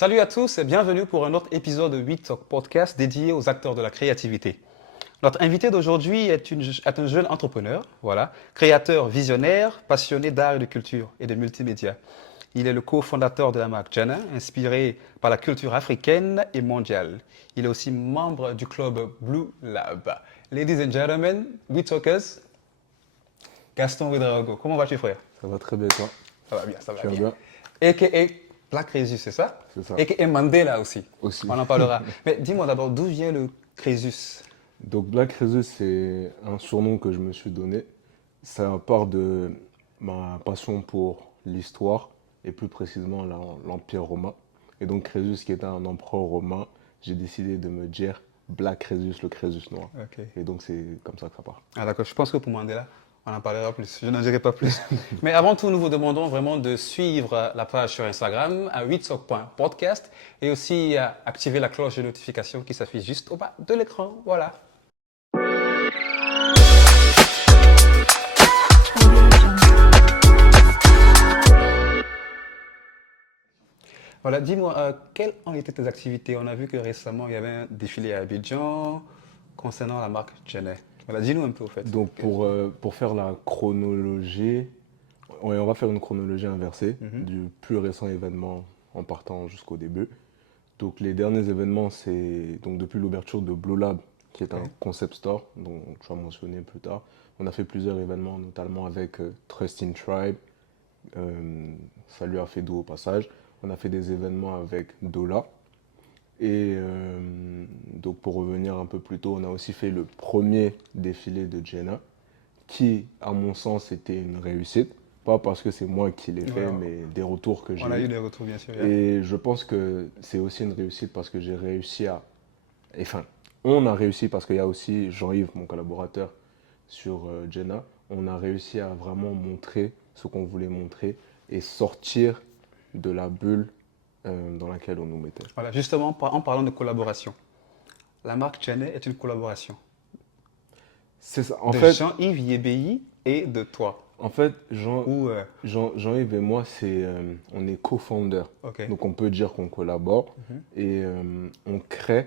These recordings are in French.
Salut à tous et bienvenue pour un autre épisode de 8 Talk Podcast dédié aux acteurs de la créativité. Notre invité d'aujourd'hui est un jeune entrepreneur, voilà, créateur visionnaire, passionné d'art et de culture et de multimédia. Il est le cofondateur de la marque Jana, inspiré par la culture africaine et mondiale. Il est aussi membre du club Blue Lab. Ladies and gentlemen, 8 Talkers, Gaston Ouedraogo. Comment vas-tu, frère? Ça va très bien, toi? Ça va bien, ça va Tu vas bien. bien? A.K.A. Black Crésus, c'est ça? C'est ça. A.K.A. Mandela aussi. Aussi. On en parlera. Mais dis-moi d'abord, d'où vient le Crésus? Donc Black Rhesus, c'est un surnom que je me suis donné. Ça part de ma passion pour l'histoire et plus précisément l'Empire romain. Et donc Crésus, qui était un empereur romain, j'ai décidé de me dire Black Crésus, le Crésus noir. Ok. Et donc c'est comme ça que ça part. Ah d'accord, je pense que pour Mandela, on en parlera plus. Je n'en dirai pas plus. Mais avant tout, nous vous demandons vraiment de suivre la page sur Instagram à 8soc.podcast et aussi à activer la cloche de notification qui s'affiche juste au bas de l'écran. Voilà. Voilà, dis-moi, quelles ont été tes activités? On a vu que récemment, il y avait un défilé à Abidjan concernant la marque Genet. Voilà, dis-nous un peu au fait. Donc pour faire la chronologie, ouais, on va faire une chronologie inversée du plus récent événement en partant jusqu'au début. Donc les derniers événements, c'est donc depuis l'ouverture de Blue Lab, qui est un concept store, dont tu vas mentionner plus tard. On a fait plusieurs événements, notamment avec Trust in Tribe, salut à Fedo au passage. On a fait des événements avec Dola. Et donc pour revenir un peu plus tôt, on a aussi fait le premier défilé de Jenna, qui, à mon sens, était une réussite. Pas parce que c'est moi qui l'ai fait, Voilà. mais des retours que j'ai On a eu eus. des retours, bien sûr. Et je pense que c'est aussi une réussite parce que j'ai réussi à... Enfin, on a réussi parce qu'il y a aussi Jean-Yves, mon collaborateur, sur Jenna. On a réussi à vraiment montrer ce qu'on voulait montrer et sortir de la bulle dans laquelle on nous mettait. Voilà, justement, en parlant de collaboration, la marque Genet est une collaboration C'est ça. En de fait, Jean-Yves Yébéi et de toi. Ou, Jean-Yves et moi, on est co-founders. ok. Donc on peut dire qu'on collabore et on crée,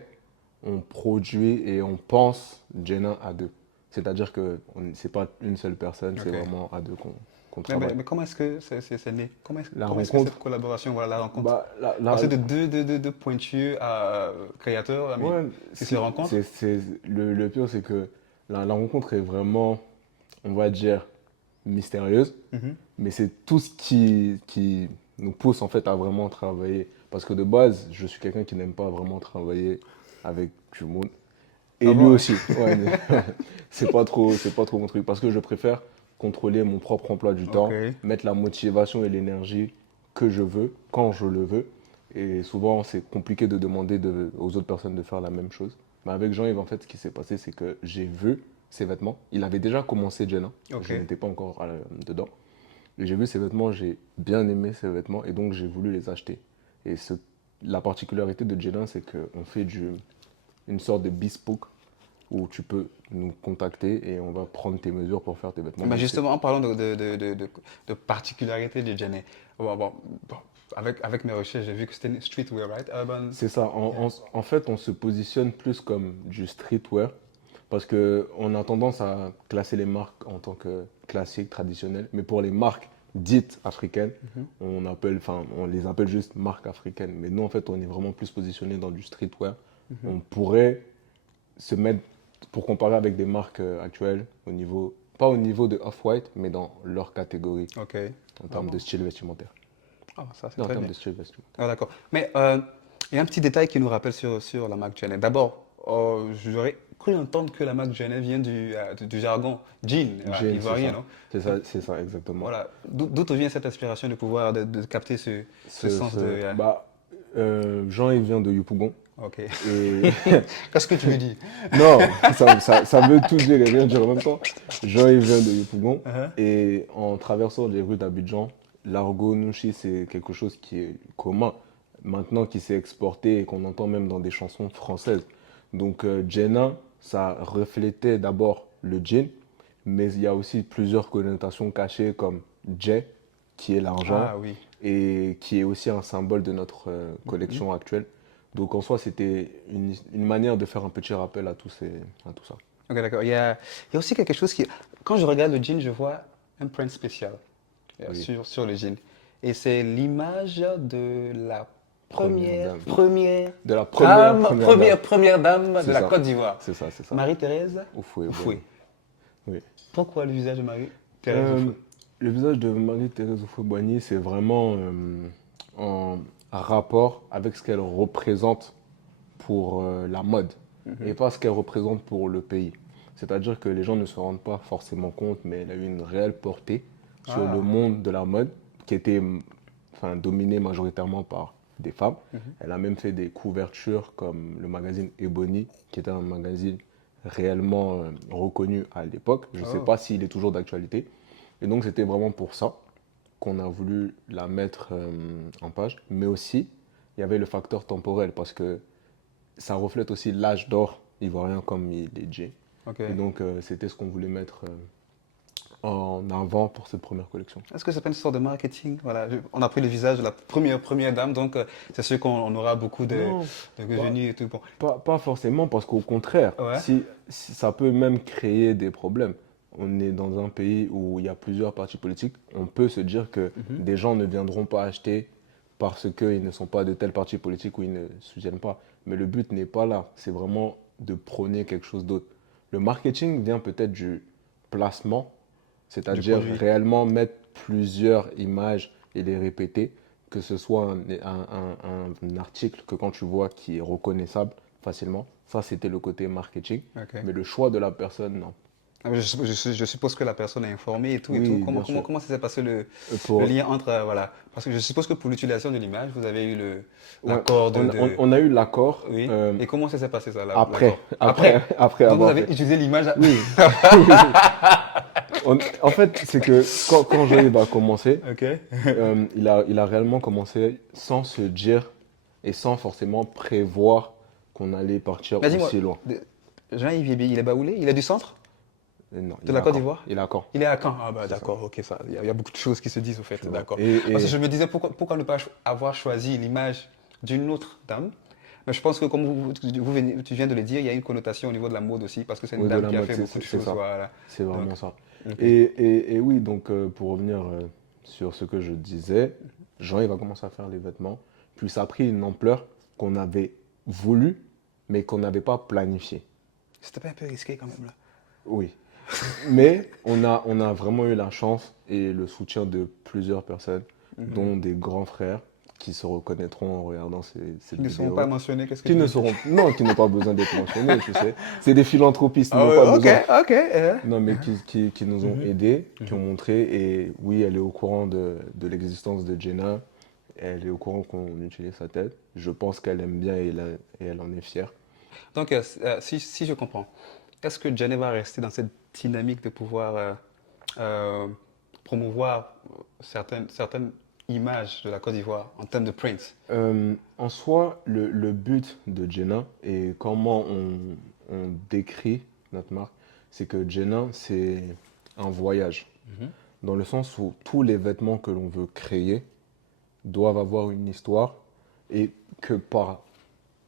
on produit et on pense Jenna à deux. C'est-à-dire que c'est pas une seule personne, c'est Ok. vraiment à deux qu'on Mais, travaille. mais comment est-ce que c'est né? Comment est-ce La comment est-ce que rencontre, cette collaboration, voilà, la rencontre? bah, Parce que de deux pointus créateurs amis, ouais, qui se rencontrent. le pire, c'est que la rencontre est vraiment, on va dire, mystérieuse. Mhm. Mais c'est tout ce qui nous pousse en fait à vraiment travailler. Parce que de base, je suis quelqu'un qui n'aime pas vraiment travailler avec du monde. Et Ah lui bon? aussi. Ouais, mais c'est pas trop mon truc. Parce que je préfère contrôler mon propre emploi du temps, Ok. mettre la motivation et l'énergie que je veux, quand je le veux. Et souvent, c'est compliqué de demander aux autres personnes de faire la même chose. Mais avec Jean-Yves, en fait, ce qui s'est passé, c'est que j'ai vu ses vêtements. Il avait déjà commencé Jenna. Ok. Je n'étais pas encore dedans. Et j'ai vu ces vêtements, j'ai bien aimé ces vêtements et donc j'ai voulu les acheter. Et la particularité de Jenna, c'est qu'on fait une sorte de bespoke où tu peux nous contacter et on va prendre tes mesures pour faire tes vêtements. Mais Donc, justement, en parlant de particularités de Genet, bon, avec mes recherches, j'ai vu que c'était une streetwear, right? Urban. c'est ça. En fait, on se positionne plus comme du streetwear parce qu'on a tendance à classer les marques en tant que classiques, traditionnelles. Mais pour les marques dites africaines, on les appelle juste marques africaines. Mais nous, en fait, on est vraiment plus positionné dans du streetwear. On pourrait se mettre, pour comparer avec des marques actuelles, pas au niveau de Off-White, mais dans leur catégorie, Ok. en termes de style vestimentaire. Ah, ça c'est En très termes bien. de style vestimentaire. Ah, d'accord. Mais il y a un petit détail qui nous rappelle sur la marque Genet. D'abord, j'aurais cru entendre que la marque Genet vient du jargon jean, Jean, ivoirien, non? c'est ça, exactement. Voilà. D'où te vient cette inspiration de pouvoir de capter ce sens de. Jean, il vient de Yopougon. Ok. Et Qu'est-ce que tu me dis? non, ça veut tout dire et rien dire en même temps. Jean, il vient de Yopougon. Uh-huh. Et en traversant les rues d'Abidjan, l'argot Nouchi, c'est quelque chose qui est commun. Maintenant, qui s'est exporté et qu'on entend même dans des chansons françaises. Donc, Jenna, ça reflétait d'abord le jean, mais il y a aussi plusieurs connotations cachées comme Jay, qui est l'argent, Ah oui. et qui est aussi un symbole de notre collection actuelle. Donc en soi, c'était une manière de faire un petit rappel à tout ça. Ok, d'accord. Il y a aussi quelque chose qui... Quand je regarde le jean, je vois un print spécial Oui. sur le jean. Et c'est l'image de la Première dame. première De la dame, première dame. première dame de C'est la ça. Côte d'Ivoire. C'est ça, c'est ça. Marie-Thérèse Oufoué, Oufoué. oui. Pourquoi le visage de Marie-Thérèse Euh, Oufoué? le visage de Marie-Thérèse Houphouët-Boigny, c'est vraiment en rapport avec ce qu'elle représente pour la mode et pas ce qu'elle représente pour le pays. C'est-à-dire que les gens ne se rendent pas forcément compte, mais elle a eu une réelle portée sur le Ah. monde de la mode qui était dominé majoritairement par des femmes. Elle a même fait des couvertures comme le magazine Ebony, qui était un magazine réellement reconnu à l'époque. Je ne sais Oh. pas s'il est toujours d'actualité. Et donc c'était vraiment pour ça qu'on a voulu la mettre en page. Mais aussi, il y avait le facteur temporel parce que ça reflète aussi l'âge d'or ivoirien comme il est dit. Ok. Et donc c'était ce qu'on voulait mettre en avant pour cette première collection. Est-ce que c'est pas une sorte de marketing? Voilà, on a pris le visage de la première dame, donc c'est sûr qu'on aura beaucoup Non, de pas, revenus et tout. Bon. pas forcément, parce qu'au contraire, Ouais. si ça peut même créer des problèmes. On est dans un pays où il y a plusieurs partis politiques. On peut se dire que des gens ne viendront pas acheter parce qu'ils ne sont pas de tel parti politique ou ils ne soutiennent pas. Mais le but n'est pas là. C'est vraiment de prôner quelque chose d'autre. Le marketing vient peut-être du placement, c'est-à-dire produit. réellement mettre plusieurs images et les répéter, que ce soit un article que quand tu vois qui est reconnaissable facilement. Ça, c'était le côté marketing. Ok. Mais le choix de la personne, non. Ah, mais je suppose que la personne est informée et tout et tout. Oui, bien sûr. Comment ça s'est passé le Pour, lien entre voilà, parce que je suppose que pour l'utilisation de l'image, vous avez eu ouais, l'accord on a eu l'accord oui. Et comment ça s'est passé ça après, l'accord? après Donc vous avoir avez fait. utilisé l'image. Oui. En fait, c'est que quand Joël a commencé, Ok. il a réellement commencé sans se dire et sans forcément prévoir qu'on allait partir Mais dis-moi, aussi loin. Jean-Yves Yébi, il est baoulé, il est du centre Non, de la Côte d'Ivoire? Il est à Caen. Il est à Caen. Ah bah C'est ça. d'accord, ok, ça. Il y a beaucoup de choses qui se disent au fait, Tu vois. d'accord. Et Parce que je me disais pourquoi ne pas avoir choisi l'image d'une autre dame. Mais je pense que comme tu viens de le dire, il y a une connotation au niveau de la mode aussi, parce que c'est une oui, de dame la qui a mode, fait beaucoup de c'est choses. ça. Voilà. C'est vraiment Donc, ça. ok. Et oui, donc pour revenir sur ce que je disais, Jean, il va commencer à faire les vêtements. Puis ça a pris une ampleur qu'on avait voulu, mais qu'on n'avait pas planifié. C'était pas un peu risqué quand même là. Oui. Mais on a vraiment eu la chance et le soutien de plusieurs personnes, dont des grands frères qui se reconnaîtront en regardant cette Ils ne vidéo. sont pas mentionnés, qu'est-ce que Qui tu ne veux dire? seront, non, qui n'ont pas besoin d'être mentionnés, tu sais. C'est des philanthropistes, ils Ah n'ont ouais, pas ok, besoin. ok. Non, mais qui nous ont aidés, qui ont montré. Et oui, elle est au courant de l'existence de Jenna. Elle est au courant qu'on utilise sa tête. Je pense qu'elle aime bien et elle en est fière. Donc, si je comprends, est-ce que Jenny va rester dans cette dynamique de pouvoir promouvoir certaines images de la Côte d'Ivoire en termes de print? En soi, le but de Jenna et comment on décrit notre marque, c'est que Jenna, c'est un voyage. Dans le sens où tous les vêtements que l'on veut créer doivent avoir une histoire et que par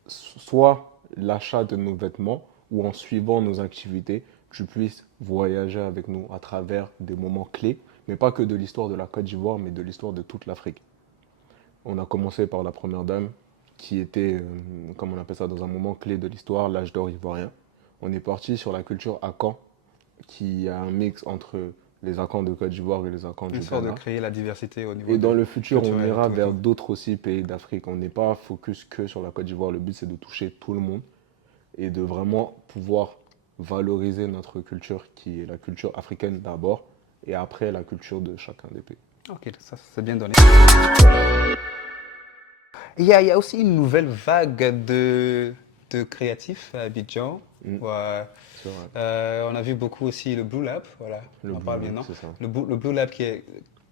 soit l'achat de nos vêtements ou en suivant nos activités, tu puisses voyager avec nous à travers des moments clés, mais pas que de l'histoire de la Côte d'Ivoire, mais de l'histoire de toute l'Afrique. On a commencé par la première dame, qui était, comme on appelle ça, dans un moment clé de l'histoire, l'âge d'or ivoirien. On est parti sur la culture Akan, qui a un mix entre les Akans de Côte d'Ivoire et les Akans du Une sorte de Ghana. créer la diversité au niveau Et dans le futur, on culturel, ira tout et vers tout. d'autres aussi pays d'Afrique. On n'est pas focus que sur la Côte d'Ivoire. Le but, c'est de toucher tout le monde et de vraiment pouvoir valoriser notre culture, qui est la culture africaine d'abord, et après la culture de chacun des pays. Ok, ça c'est bien donné. Il y a aussi une nouvelle vague de créatifs à Abidjan. Mm. Ouais. C'est vrai. On a vu beaucoup aussi le Blue Lab, voilà, Le on en Blue parle Lab, bien, non? c'est ça. Le Blue Lab qui est...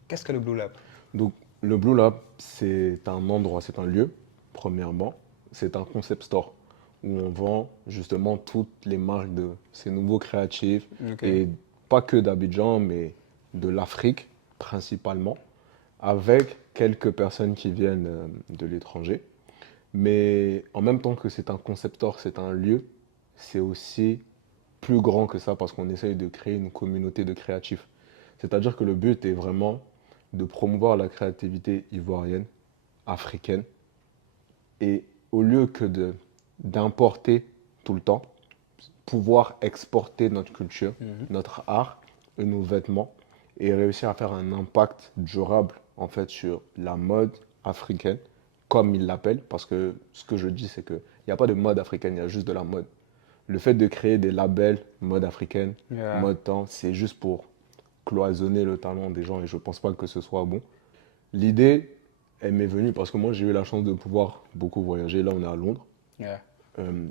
Qu'est-ce que le Blue Lab? Donc, le Blue Lab, c'est un endroit, c'est un lieu, premièrement. C'est un concept store où on vend justement toutes les marques de ces nouveaux créatifs. Ok. Et pas que d'Abidjan, mais de l'Afrique principalement, avec quelques personnes qui viennent de l'étranger. Mais en même temps que c'est un concept store, c'est un lieu, c'est aussi plus grand que ça parce qu'on essaye de créer une communauté de créatifs. C'est-à-dire que le but est vraiment de promouvoir la créativité ivoirienne, africaine, et au lieu que d'importer tout le temps, pouvoir exporter notre culture, notre art et nos vêtements et réussir à faire un impact durable en fait sur la mode africaine, comme ils l'appellent, parce que ce que je dis c'est qu'il n'y a pas de mode africaine, il y a juste de la mode. Le fait de créer des labels mode africaine, Yeah. mode temps, c'est juste pour cloisonner le talent des gens et je pense pas que ce soit bon. L'idée, elle m'est venue parce que moi j'ai eu la chance de pouvoir beaucoup voyager. Là on est à Londres. Yeah.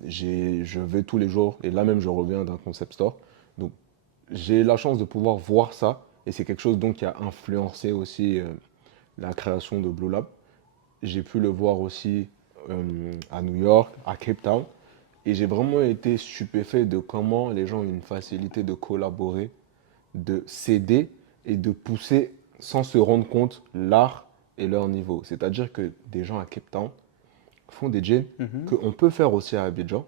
Je vais tous les jours et là même je reviens d'un concept store. Donc j'ai la chance de pouvoir voir ça et c'est quelque chose donc qui a influencé aussi la création de Blue Lab. J'ai pu le voir aussi à New York, à Cape Town et j'ai vraiment été stupéfait de comment les gens ont une facilité de collaborer, de s'aider et de pousser sans se rendre compte l'art et leur niveau. C'est-à-dire que des gens à Cape Town font des jeans qu'on peut faire aussi à Abidjan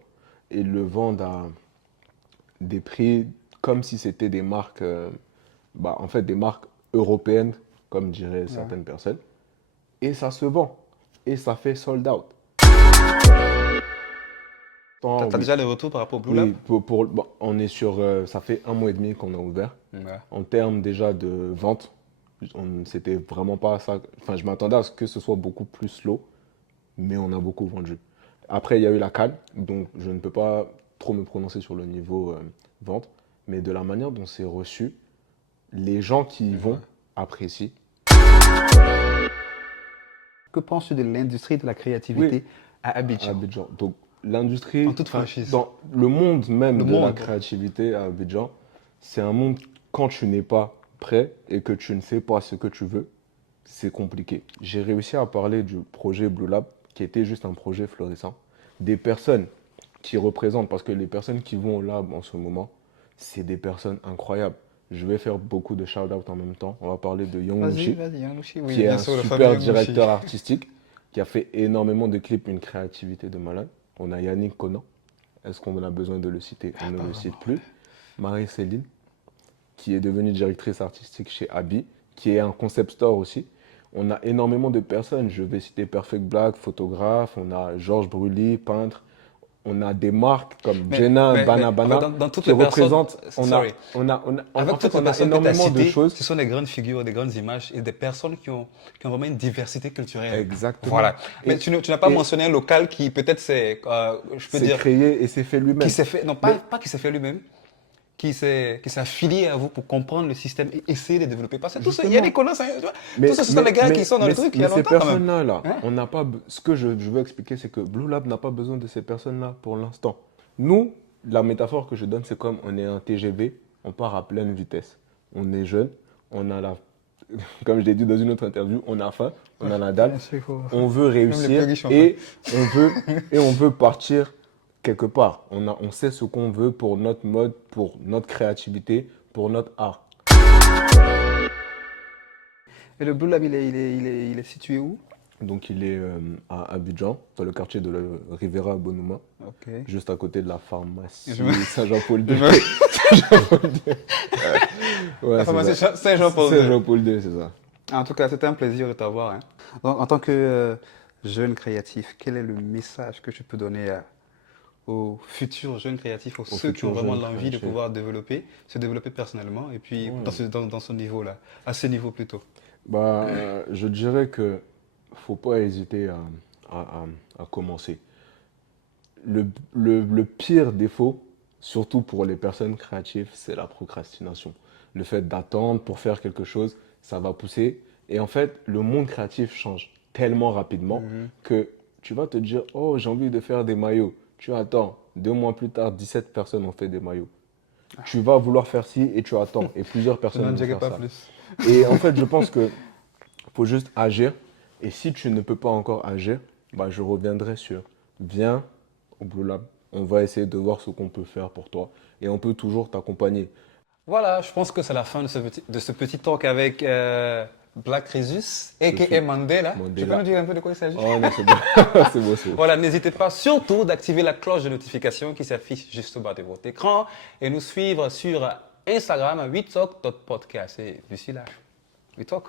et le vendent à des prix comme si c'était des marques, en fait des marques européennes, comme diraient certaines personnes. Et ça se vend. Et ça fait sold out. T'as Oui, déjà les retours par rapport au Blue Lab? oui on est sur, ça fait 1 mois et demi qu'on a ouvert. Ouais. En termes déjà de vente, c'était vraiment pas ça. Enfin, je m'attendais à ce que ce soit beaucoup plus slow, mais on a beaucoup vendu. Après, il y a eu la CAN, donc je ne peux pas trop me prononcer sur le niveau vente, mais de la manière dont c'est reçu, les gens qui y vont apprécient. Que penses-tu de l'industrie de la Oui, créativité à à Abidjan? Abidjan. Donc, l'industrie, En toute enfin, franchise. dans le monde même Le de la monde. créativité à Abidjan, c'est un monde quand tu n'es pas prêt et que tu ne sais pas ce que tu veux, c'est compliqué. J'ai réussi à parler du projet Blue Lab, qui était juste un projet florissant. Des personnes qui représentent, parce que les personnes qui vont au lab en ce moment, c'est des personnes incroyables. Je vais faire beaucoup de shout-out en même temps. On va parler de Young Vas-y, Nushi, vas-y, Yanouchi. Oui, qui est bien un sûr, le fameux super Yanouchi. directeur artistique, qui a fait énormément de clips, une créativité de malade. On a Yannick Conan. Est-ce qu'on a besoin de le citer? On ne le cite plus. Marie-Céline, qui est devenue directrice artistique chez Abi, qui est un concept store aussi. On a énormément de personnes. Je vais citer Perfect Black, photographe. On a Georges Brully, peintre. On a des marques comme Jenna, Bana En fait, Bana, dans toutes qui les personnes, représentent. sorry, avec En fait, toutes les on a personnes que tu as énormément de citées, choses. ce sont des grandes figures, des grandes images et des personnes qui ont vraiment une diversité culturelle. Exactement. Voilà. Mais Et, tu n'as pas et mentionné un local qui peut-être je peux c'est dire, créé et c'est fait qui lui-même. s'est fait, non Mais pas qui s'est fait lui-même, qui s'est affilié à vous pour comprendre le système et essayer de développer. Parce que tout ça, il y a des connaissances, hein, tu vois. Tout ça, ce sont des gars qui sont dans le truc il y a ces longtemps quand même. personnes-là, Hein? on n'a pas. Ce que je veux expliquer, c'est que Blue Lab n'a pas besoin de ces personnes-là pour l'instant. Nous, la métaphore que je donne, c'est comme on est un TGV, on part à pleine vitesse. On est jeune, on a la. Comme je l'ai dit dans une autre interview, on a faim, on a la dalle, on veut Même les réussir plus riches ont et on veut partir quelque part. On sait ce qu'on veut pour notre mode, pour notre créativité, pour notre art. Et le Blue Lab, il est situé où? Donc il est à Abidjan, dans le quartier de la Rivera Bonuma, Ok. juste à côté de la pharmacie Je me- Saint-Jean-Paul II. Je me- Saint-Jean-Paul II. Ouais, La c'est pharmacie ça. Saint-Jean-Paul II. Saint-Jean-Paul II, c'est ça. En tout cas, c'était un plaisir de t'avoir, hein. Donc, en tant que jeune créatif, quel est le message que tu peux donner aux futurs jeunes créatifs, aux ceux qui ont futurs vraiment jeunes l'envie de créatifs. pouvoir se développer personnellement et puis dans ce niveau-là, à ce niveau plutôt. Je dirais que faut pas hésiter à commencer. Le pire défaut, surtout pour les personnes créatives, c'est la procrastination. Le fait d'attendre pour faire quelque chose, ça va pousser. Et en fait, le monde créatif change tellement rapidement que tu vas te dire, oh, j'ai envie de faire des maillots. Tu attends. 2 mois plus tard, 17 personnes ont fait des maillots. Tu vas vouloir faire ci et tu attends. Et plusieurs Je personnes n'en vont dirai faire pas ça. plus. Et en fait, je pense que faut juste agir. Et si tu ne peux pas encore agir, je reviendrai sur viens au Blue Lab. On va essayer de voir ce qu'on peut faire pour toi. Et on peut toujours t'accompagner. Voilà, je pense que c'est la fin de ce petit talk avec Black Rezus, a.k.a. Mandela. Tu Mandela. peux nous dire un peu de quoi il s'agit? Oh non, c'est bon. C'est beau, c'est beau. Voilà, n'hésitez pas surtout d'activer la cloche de notification qui s'affiche juste au bas de votre écran et nous suivre sur Instagram, wetalk.podcast. Et d'ici là, we talk.